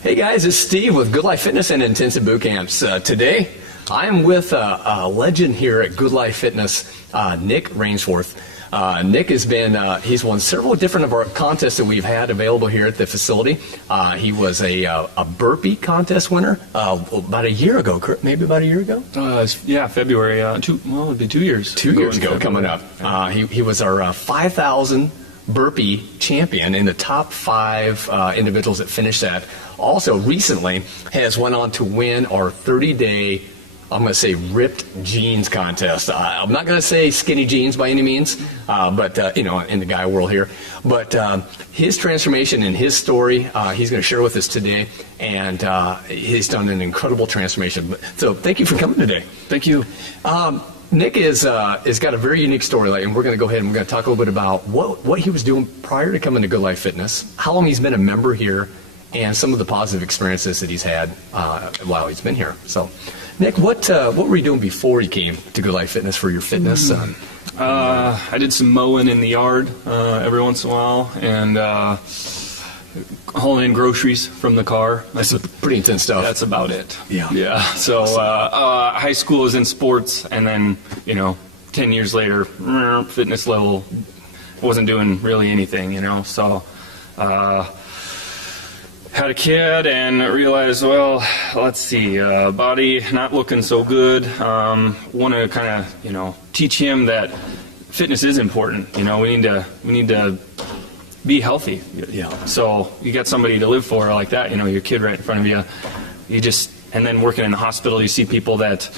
Hey guys, it's Steve with Good Life Fitness and Intensive Boot Camps. Today, I'm with a legend here at Good Life Fitness, Nick Rainsforth. Nick has been, he's won several different of our contests that we've had available here at the facility. He was a burpee contest winner about a year ago, maybe about a year ago? Yeah, February. It'd be 2 years. 2 years ago coming up. He was our 5,000 burpee champion in the top 5 individuals that finished that. Also, recently has went on to win our 30-day, I'm going to say, ripped jeans contest. I'm not going to say skinny jeans by any means, but, in the guy world here. But his transformation and his story, he's going to share with us today, and he's done an incredible transformation. So thank you for coming today. Thank you. Nick has got a very unique story, and we're going to go ahead and we're going to talk a little bit about what he was doing prior to coming to Good Life Fitness, how long he's been a member here, and some of the positive experiences that he's had while he's been here. So, Nick, what were you doing before you came to Good Life Fitness for your fitness? I did some mowing in the yard every once in a while, and hauling in groceries from the car. That's pretty intense stuff. That's about it. Yeah. So high school was in sports, and then 10 years later, fitness level, wasn't doing really anything. So. Had a kid and realized, well, let's see, body not looking so good. Want to kind of, teach him that fitness is important. We need to be healthy. Yeah. So you got somebody to live for like that. Your kid right in front of you. And then working in the hospital, you see people that,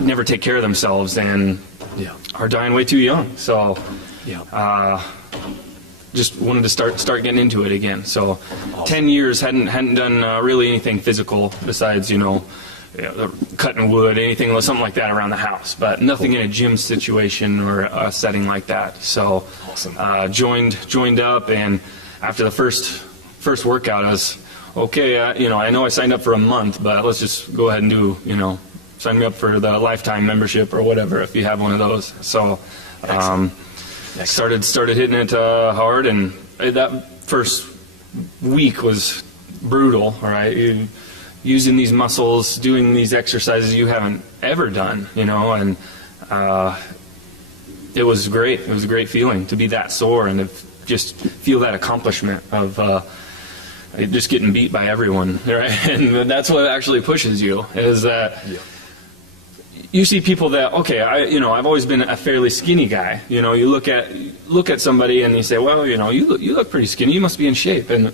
never take care of themselves and are dying way too young. So. Yeah. Just wanted to start getting into it again. So, awesome. 10 years hadn't done really anything physical besides cutting wood, anything something like that around the house, but nothing in a gym situation or a setting like that. So, awesome. Joined up, and after the first workout, I was okay. I know I signed up for a month, but let's just go ahead and do sign me up for the lifetime membership or whatever if you have one of those. So. Started hitting it hard, and that first week was brutal. All right, using these muscles, doing these exercises you haven't ever done, and it was great. It was a great feeling to be that sore and to just feel that accomplishment of just getting beat by everyone, right? And that's what actually pushes you, is that. Yeah. You see people that, okay, I've always been a fairly skinny guy. You look at somebody and you say, well, you look pretty skinny. You must be in shape, and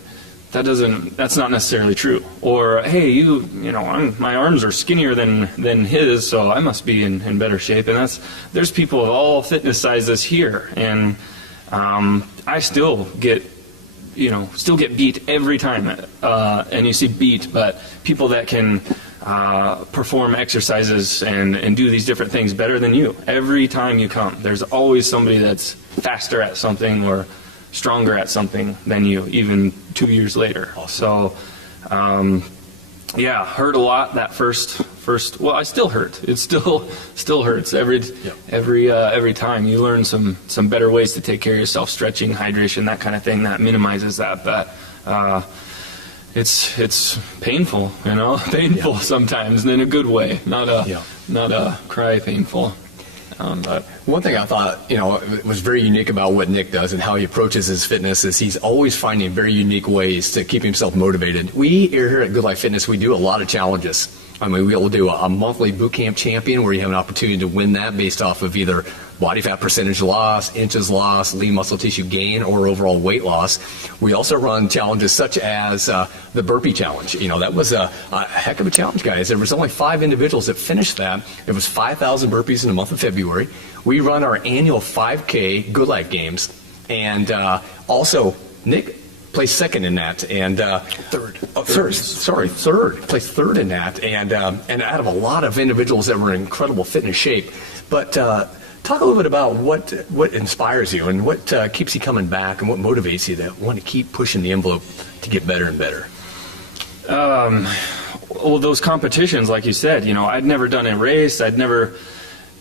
that's not necessarily true. Or, hey, my arms are skinnier than his, so I must be in better shape. And there's people of all fitness sizes here, and I still get beat every time. And you see beat, but people that can. Perform exercises and do these different things better than you. Every time you come, there's always somebody that's faster at something or stronger at something than you, even 2 years later. So, hurt a lot that first. Well, I still hurt. It still hurts every time. You learn some better ways to take care of yourself, stretching, hydration, that kind of thing. That minimizes that, but. It's painful, painful sometimes, in a good way, not a cry painful. But one thing I thought, was very unique about what Nick does and how he approaches his fitness is he's always finding very unique ways to keep himself motivated. We here at Good Life Fitness, we do a lot of challenges. We'll do a monthly boot camp champion where you have an opportunity to win that based off of either body fat percentage loss, inches lost, lean muscle tissue gain, or overall weight loss. We also run challenges such as the burpee challenge. That was a heck of a challenge, guys. There was only 5 individuals that finished that. It was 5,000 burpees in the month of February. We run our annual 5K Good Life Games, and also Nick placed second in that, and third. Placed third in that, and out of a lot of individuals that were in incredible fitness shape. But talk a little bit about what inspires you and what keeps you coming back and what motivates you to want to keep pushing the envelope to get better and better. Well, those competitions, like you said, I'd never done a race. I'd never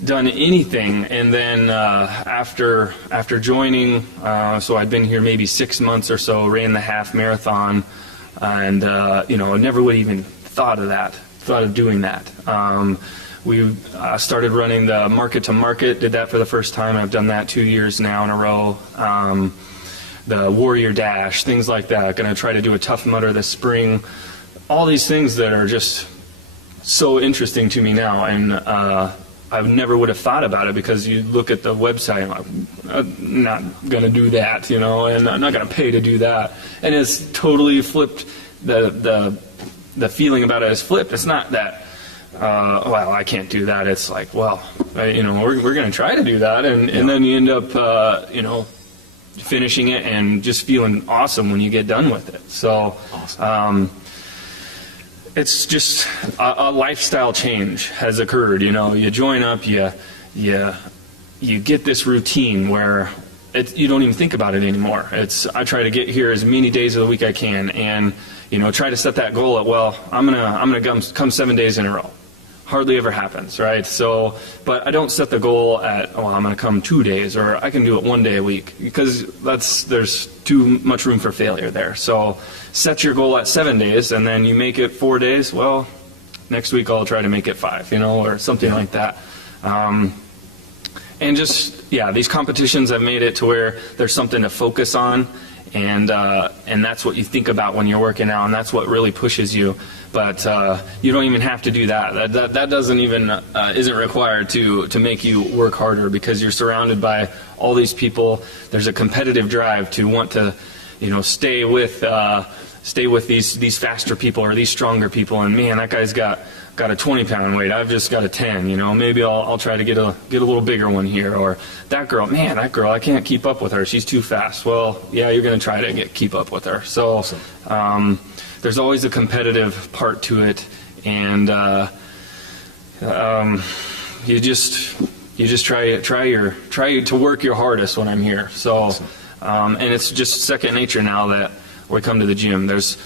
done anything, and then after joining, so I'd been here maybe 6 months or so, ran the half marathon, and I never would even thought of doing that. We started running the market to market, did that for the first time. I've done that 2 years now in a row. The Warrior Dash, things like that. Going to try to do a Tough Mudder this spring. All these things that are just so interesting to me now, and I never would have thought about it, because you look at the website and I'm not going to do that, and I'm not going to pay to do that. And it's totally flipped. The feeling about it is flipped. It's not that, well, I can't do that. It's like, well, we're going to try to do that, and then you end up, finishing it and just feeling awesome when you get done with it. So, awesome. It's just a lifestyle change has occurred. You join up, you get this routine where you don't even think about it anymore. I try to get here as many days of the week I can, and try to set that goal at, well, I'm gonna come 7 days in a row. Hardly ever happens, right? So, but I don't set the goal at, I'm going to come 2 days, or I can do it 1 day a week, because there's too much room for failure there. So set your goal at 7 days, and then you make it 4 days. Well, next week I'll try to make it 5, or something like that. And just, these competitions have made it to where there's something to focus on, and that's what you think about when you're working out, and that's what really pushes you. But you don't even have to do that. That doesn't even isn't required to make you work harder, because you're surrounded by all these people. There's a competitive drive to want to, stay with these faster people or these stronger people. And man, that guy's got a 20-pound weight. I've just got a 10. Maybe I'll try to get a little bigger one here. Or that girl, I can't keep up with her. She's too fast. Well, yeah, you're going to try to keep up with her. So. There's always a competitive part to it, and you just try to work your hardest when I'm here. So, and it's just second nature now that we come to the gym. There's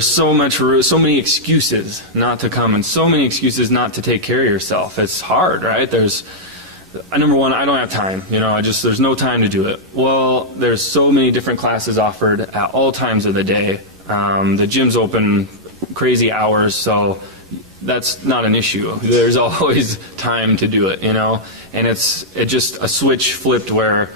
so many excuses not to come, and so many excuses not to take care of yourself. It's hard, right? Number one, I don't have time. There's no time to do it. Well, there's so many different classes offered at all times of the day. The gym's open crazy hours, so that's not an issue. There's always time to do it, and it's just a switch flipped where,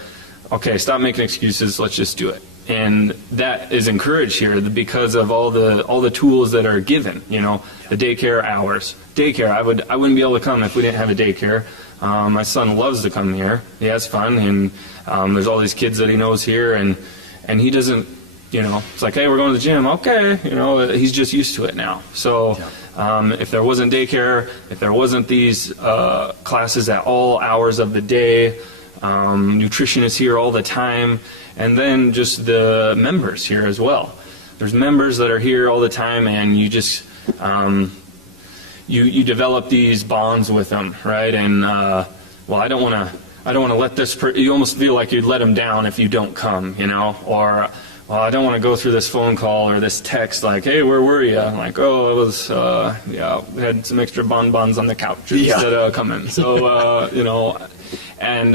okay, stop making excuses, let's just do it. And that is encouraged here because of all the tools that are given, the daycare hours. Daycare, I wouldn't be able to come if we didn't have a daycare. My son loves to come here. He has fun, and there's all these kids that he knows here, and he doesn't, it's like, hey, we're going to the gym. Okay, he's just used to it now. So if there wasn't daycare, if there wasn't these classes at all hours of the day, nutrition is here all the time, and then just the members here as well. There's members that are here all the time, and you just you develop these bonds with them, right? And I don't want to let this. You almost feel like you'd let them down if you don't come, or. Well, I don't want to go through this phone call or this text like, hey, where were you? I'm like, I was, we had some extra bonbons on the couch instead of coming. So, and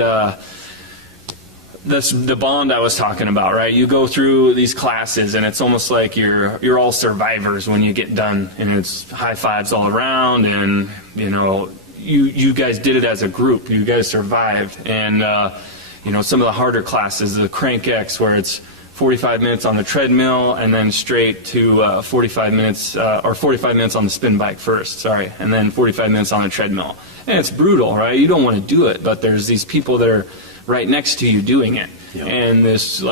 the bond I was talking about, right? You go through these classes, and it's almost like you're all survivors when you get done, and it's high fives all around, and, you guys did it as a group. You guys survived. And, some of the harder classes, the Crank X, where it's 45 minutes on the treadmill, and then straight to 45 minutes on the spin bike first, and then 45 minutes on the treadmill. And it's brutal, right? You don't want to do it, but there's these people that are right next to you doing it. Yep. And this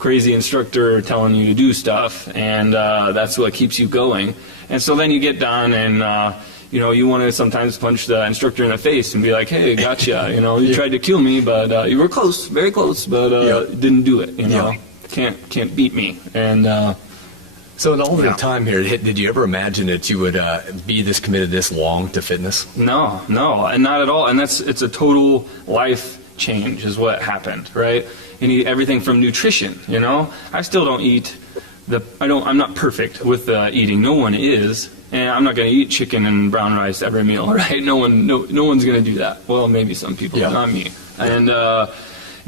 crazy instructor telling you to do stuff, and that's what keeps you going. And so then you get done, and you want to sometimes punch the instructor in the face and be like, hey, gotcha, you tried to kill me, but you were close, very close, but didn't do it, Can't beat me. And so in all the time here, did you ever imagine that you would be this committed this long to fitness? No, and not at all. And it's a total life change is what happened, right? And everything from nutrition, I still don't eat I'm not perfect with eating. No one is. And I'm not going to eat chicken and brown rice every meal, right? No one's going to do that. Well, maybe some people, not me. And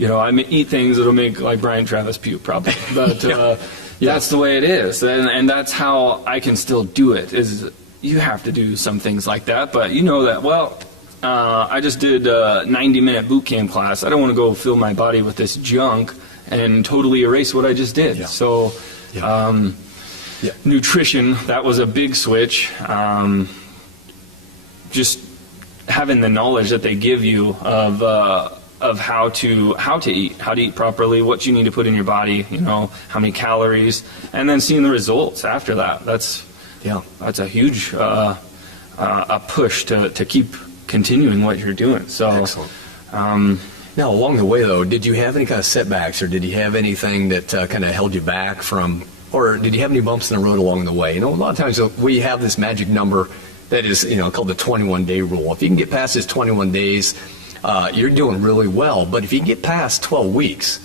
I may eat things that'll make like Brian Travis puke probably, but that's the way it is, and that's how I can still do it. Is you have to do some things like that, but you know that well. I just did a 90-minute boot camp class. I don't want to go fill my body with this junk and totally erase what I just did. Yeah. So, nutrition, that was a big switch. Just having the knowledge that they give you of how to eat properly, what you need to put in your body, how many calories, and then seeing the results after that. That's a huge a push to keep continuing what you're doing. So, excellent. Now, along the way, though, did you have any kind of setbacks, or did you have anything that kind of held you back from, or did you have any bumps in the road along the way? A lot of times we have this magic number that is, called the 21-day rule. If you can get past this 21 days, you're doing really well. But if you can get past 12 weeks,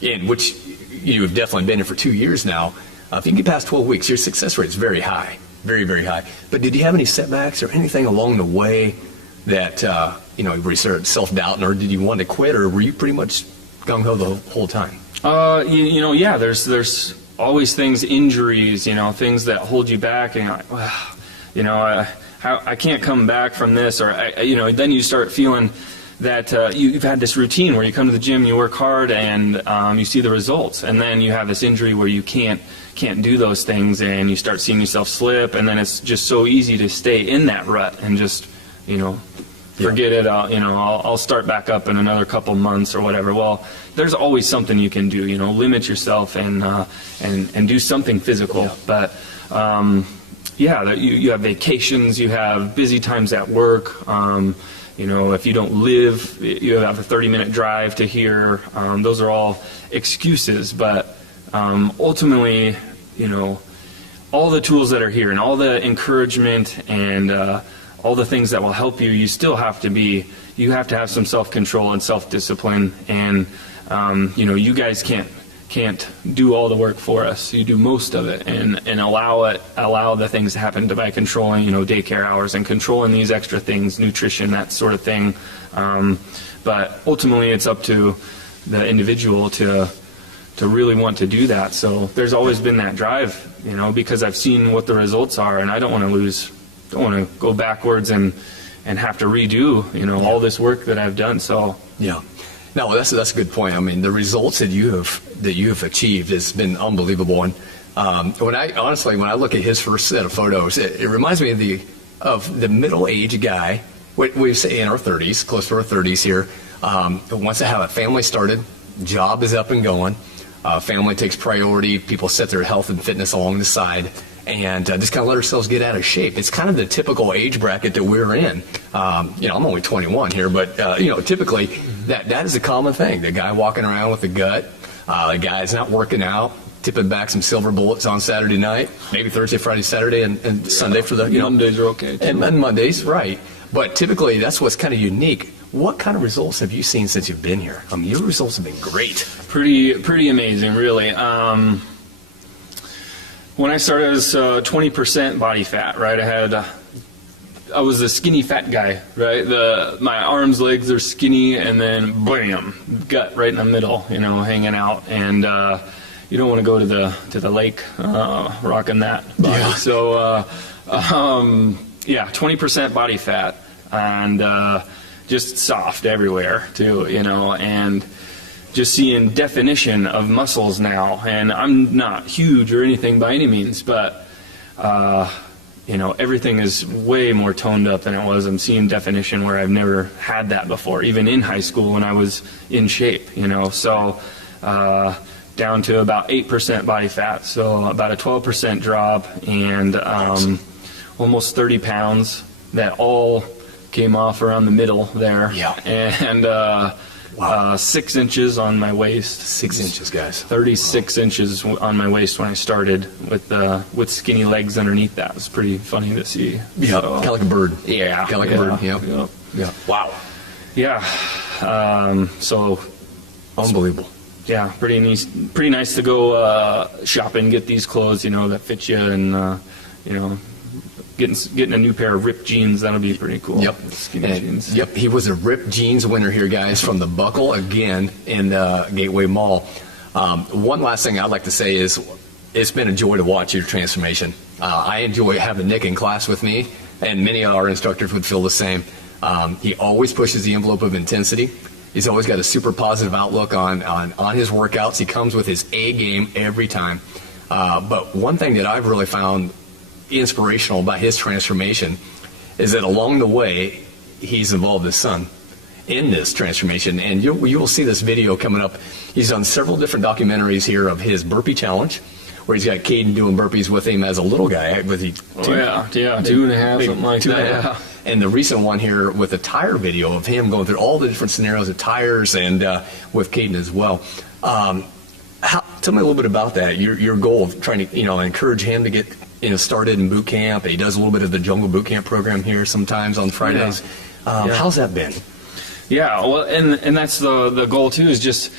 in which you've definitely been in for 2 years now, if you can get past 12 weeks, your success rate is very high, very, very high. But did you have any setbacks or anything along the way that, where you started self-doubting, or did you want to quit, or were you pretty much gung-ho the whole time? There's always things, injuries, things that hold you back, and you're like, I can't come back from this, or, then you start feeling that you've had this routine where you come to the gym, you work hard, and you see the results, and then you have this injury where you can't do those things, and you start seeing yourself slip, and then it's just so easy to stay in that rut and just, forget it. I'll start back up in another couple months or whatever. Well, there's always something you can do. Limit yourself and do something physical. Yeah. But you have vacations, you have busy times at work. If you don't live, you have a 30-minute drive to here. Those are all excuses. But ultimately, all the tools that are here and all the encouragement and all the things that will help you, you still have to have some self-control and self-discipline, and you guys can't do all the work for us. You do most of it, and allow the things to happen by controlling daycare hours and controlling these extra things, nutrition, that sort of thing. But ultimately it's up to the individual to really want to do that. So there's always been that drive, because I've seen what the results are, and I don't want to go backwards and have to redo, all this work that I've done. So yeah, no, that's a good point. I mean, the results that you have achieved has been unbelievable. And when I look at his first set of photos, it reminds me of the middle-aged guy. We say in our 30s, close to our 30s here, who wants to have a family started, job is up and going, family takes priority, people set their health and fitness along the side, and just kind of let ourselves get out of shape. It's kind of the typical age bracket that we're in. I'm only 21 here, but typically that is a common thing. The guy walking around with the gut, the guy's not working out, tipping back some silver bullets on Saturday night, maybe Thursday, Friday, Saturday, and Sunday for the Mondays are okay too. And Mondays, right? But typically that's what's kind of unique. What kind of results have you seen since you've been here? I mean, your results have been great. Pretty amazing, really. When I started, I was 20% body fat, right? I was a skinny fat guy, right? My arms, legs are skinny, and then bam, gut right in the middle, hanging out. And you don't want to go to the lake rocking that body. Yeah. So 20% body fat, and just soft everywhere too, and just seeing definition of muscles now. And I'm not huge or anything by any means, but everything is way more toned up than it was. I'm seeing definition where I've never had that before, even in high school when I was in shape, so down to about 8% body fat, so about a 12% drop, and almost 30 pounds that all came off around the middle there. Yeah. And 6 inches on my waist. 6 inches, guys. 36 inches on my waist when I started with skinny legs underneath that. It was pretty funny to see. Yeah, kind of like a bird. Yeah. Kind of like a bird. Yeah. Yeah. Wow. Yeah. So unbelievable. Yeah, pretty nice to go shopping, get these clothes, that fit you, and getting a new pair of ripped jeans. That'll be pretty cool. Yep. Skinny jeans. Yep. He was a ripped jeans winner here, guys, from the Buckle again in Gateway Mall. One last thing I'd like to say is it's been a joy to watch your transformation. I enjoy having Nick in class with me, and many of our instructors would feel the same. He always pushes the envelope of intensity. He's always got a super positive outlook on his workouts. He comes with his A game every time. But one thing that I've really found inspirational about his transformation is that along the way, he's involved his son in this transformation. And you will see this video coming up. He's done several different documentaries here of his burpee challenge, where he's got Caden doing burpees with him as a little guy. Was he two? Yeah, 2.5, something like that. Yeah. And the recent one here with the tire video of him going through all the different scenarios of tires and with Caden as well. Tell me a little bit about that. Your goal of trying to encourage him to get started in boot camp. He does a little bit of the jungle boot camp program here sometimes on Fridays. Yeah. How's that been? Yeah, well, and that's the goal too, is just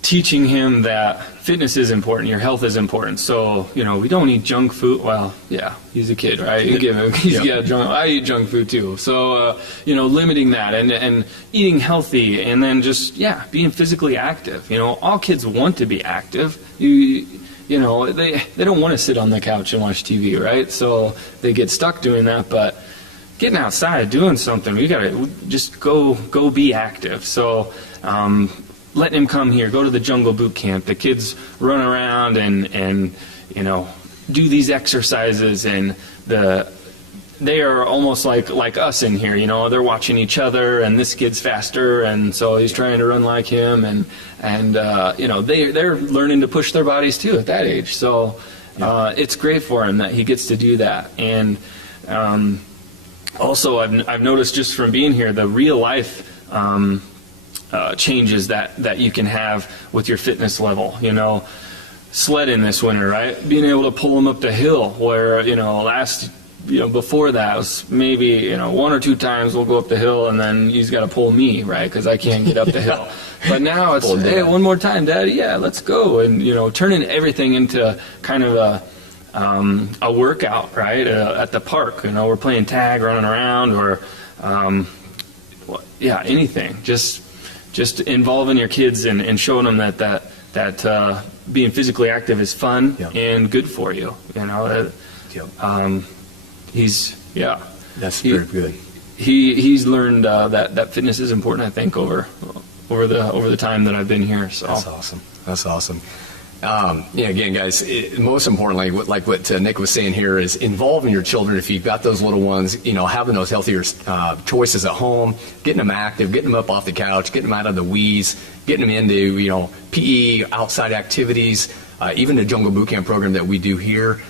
teaching him that fitness is important, your health is important. So, we don't eat junk food. Well, yeah, he's a kid, right? You give him, I eat junk food too. So, limiting that and eating healthy, and then just, being physically active. All kids want to be active. They don't want to sit on the couch and watch TV, right? So they get stuck doing that, but getting outside, doing something, we got to just go be active. So, letting him come here, go to the jungle boot camp. The kids run around and do these exercises, and they are almost like us in here. They're watching each other, and this kid's faster, and so he's trying to run like him, and they're learning to push their bodies too at that age. So it's great for him that he gets to do that. And also, I've noticed just from being here, the real life changes that you can have with your fitness level. Sledding this winter, right? Being able to pull him up the hill, where before that was maybe 1 or 2 times we'll go up the hill, and then he's got to pull me, right? Because I can't get up the hill. But now it's, hey, one more time, Daddy, yeah, let's go, and turning everything into kind of a workout, right? At the park, we're playing tag, running around, or anything. Just involving your kids and showing them that being physically active is fun and good for you. That's very good. He's learned that fitness is important, I think, over the time that I've been here. So That's awesome. Again, guys, most importantly, like what Nick was saying here, is involving your children. If you've got those little ones, having those healthier choices at home, getting them active, getting them up off the couch, getting them out of the weeds, getting them into, PE, outside activities, even the jungle boot camp program that we do here,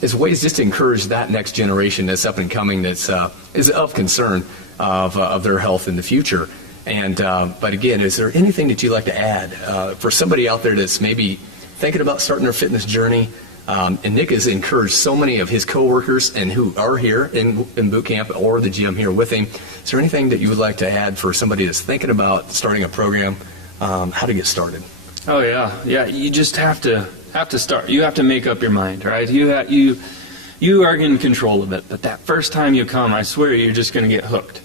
is ways just to encourage that next generation that's up and coming that's is of concern of their health in the future. And but again, is there anything that you'd like to add for somebody out there that's maybe thinking about starting their fitness journey? And Nick has encouraged so many of his coworkers and who are here in boot camp or the gym here with him. Is there anything that you would like to add for somebody that's thinking about starting a program, how to get started? Oh yeah. You just have to start. You have to make up your mind, right? You are in control of it. But that first time you come, I swear you're just going to get hooked.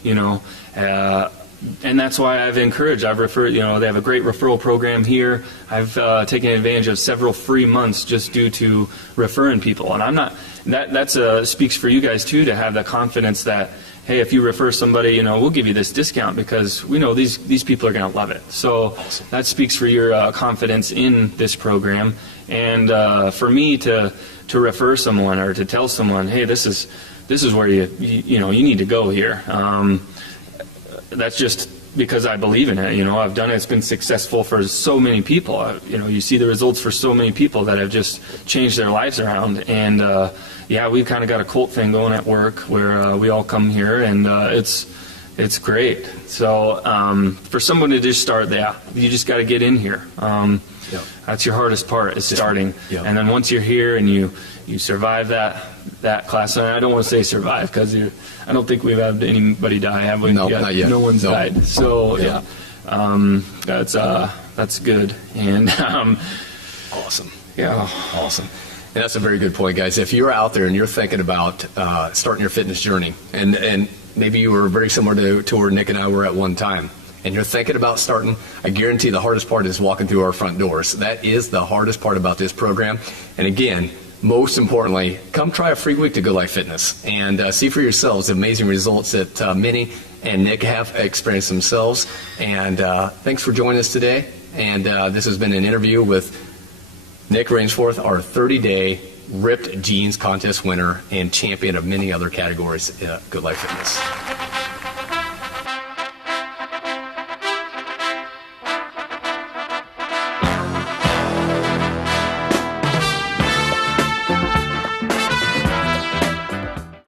And that's why I've referred, they have a great referral program here. I've taken advantage of several free months just due to referring people. And I'm not, that's speaks for you guys too, to have the confidence that, hey, if you refer somebody, we'll give you this discount because we know these people are going to love it. So that speaks for your confidence in this program. And for me to refer someone or to tell someone, hey, this is where you need to go here. That's just because I believe in it. I've done it. It's been successful for so many people. You see the results for so many people that have just changed their lives around. And we've kind of got a cult thing going at work where we all come here, and it's great. So for someone to just start, you just got to get in here. That's your hardest part, is starting. And then once you're here and you survive that class, and I don't want to say survive because I don't think we've had anybody die, have we? No, not yet. No one's died. So that's good. And awesome. Yeah. Awesome. And that's a very good point, guys. If you're out there and you're thinking about starting your fitness journey, and maybe you were very similar to where Nick and I were at one time, and you're thinking about starting, I guarantee the hardest part is walking through our front doors. That is the hardest part about this program. And again, most importantly, come try a free week to Good Life Fitness and see for yourselves the amazing results that Minnie and Nick have experienced themselves. And thanks for joining us today. And this has been an interview with Nick Rainsforth, our 30-day Ripped Jeans contest winner and champion of many other categories at Good Life Fitness.